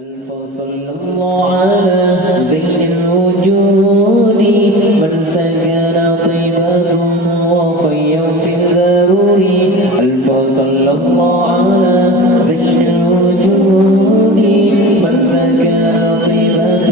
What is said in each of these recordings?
ألف صلى الله على زين الوجود من سكن طيبة وقيم في الضروري. ألف صلى الله على زين الوجود من سكن طيبة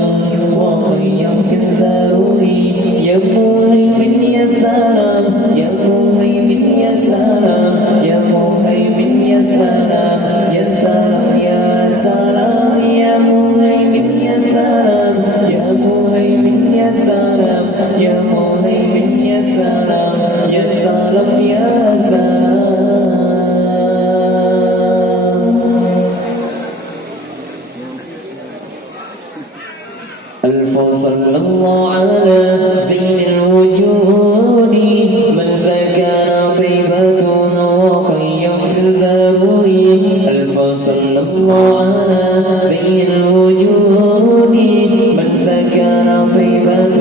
وقيم في الضروري. يا مهيمن يا سلام، يا مهيمن يا سلام، يا مهيمن يا سلام، يا سلام يا سلام، يا مهيمن يا سلام، يا مهيمن يا سلام، يا مهيمن يا سلام، يا سلام يا سلام. ألف صلى الله على زين الوجود من سكن طيبة وقيم في الضروري. ألف صلى الله على زين الوجود من سكن طيبة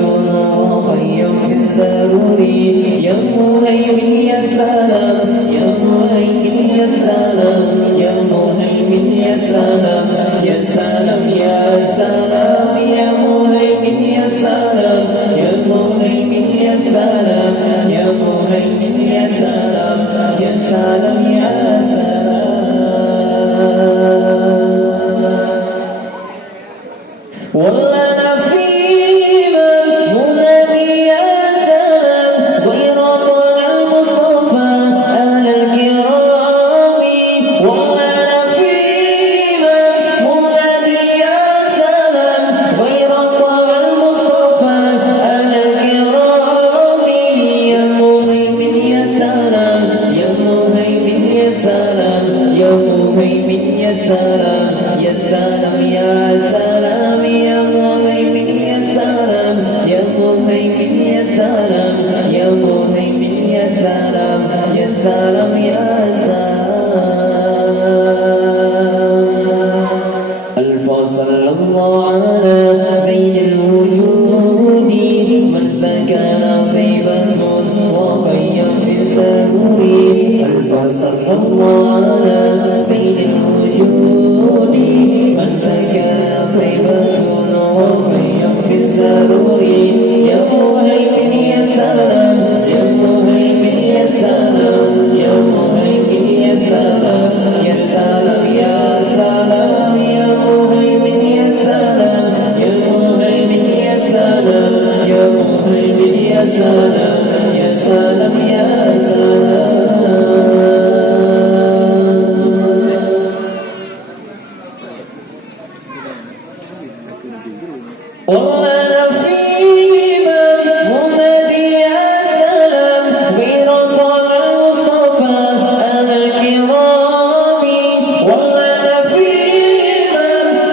وقيم في الضروري. يا مهيمن يا سلام، يا مهيمن يا سلام، يا مهيمن يا سلام، يا سلام يا سلام، يا مهيمن يا سلام، يا مهيمن يا سلام، يا مهيمن يا سلام، يا سلام يا سلام. والله أنا في منادي يا سلام غير طه المصطفى على الكرام. والله أنا في منادي يا سلام غير طه المصطفى على الكرام. يا مهيمن يا سلام، يا مهيمن يا سلام، يا مهيمن يا سلام، يا سلام يا سلام، يا مهيمن يا سلام، يا مهيمن يا سلام، يا مهيمن يا سلام، يا سلام يا سلام. ألف صلى الله على زين الوجود من سكن طيبة وقيم في الضروري. ألف صلى الله على زين الوجود من سكن طيبة وقيم في الضروري. يا مهيمن يا سلام، يا مهيمن يا سلام، يا مهيمن يا سلام، يا سلام يا سلام، يا مهيمن يا سلام، يا مهيمن يا سلام، يا مهيمن يا سلام، يا سلام يا سلام. والله أنا في منادي يا سلام غير طه المصطفى على الكرام. والله أنا في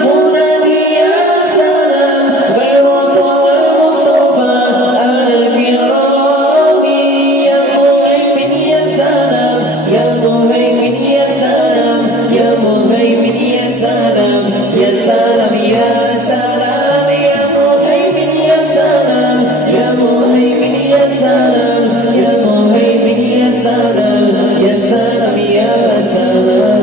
منادي يا سلام غير طه المصطفى على الكرام. يا مهيمن يا سلام، يا مهيمن يا سلام، يا مهيمن يا سلام، يا سلام يا سلام، يا مهيمن يا سلام، يا مهيمن يا سلام، يا مهيمن يا سلام، يا سلام يا سلام.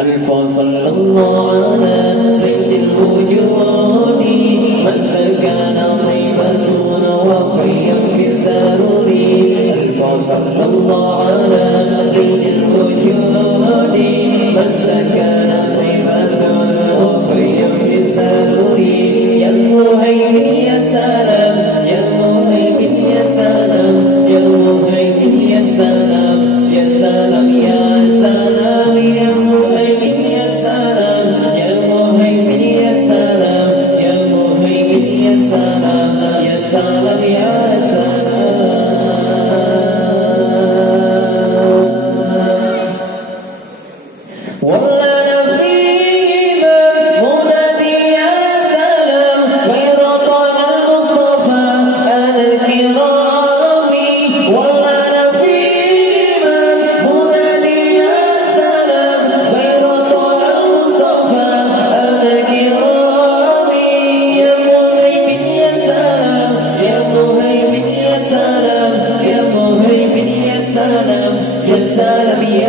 ألف صلى الله على سيد الوجود من سكن طيبة وقيم في الضروري. ألف صلى الله على سيد الوجود من سكن طيبة وقيم في الضروري. يا مهيمن يا سلام، يا مهيمن يا سلام، يا مهيمن يا سلام، يا سلام يا سلام، يا مهيمن يا سلام، يا مهيمن يا سلام، يا مهيمن يا سلام، يا سلام يا سلام. والله أنا في منادي يا سلام غير طه المصطفى على الكرام. والله أنا في منادي يا سلام غير طه المصطفى على الكرام. يا مهيمن يا سلام، يا مهيمن يا سلام، يا مهيمن يا سلام، يا سلام يا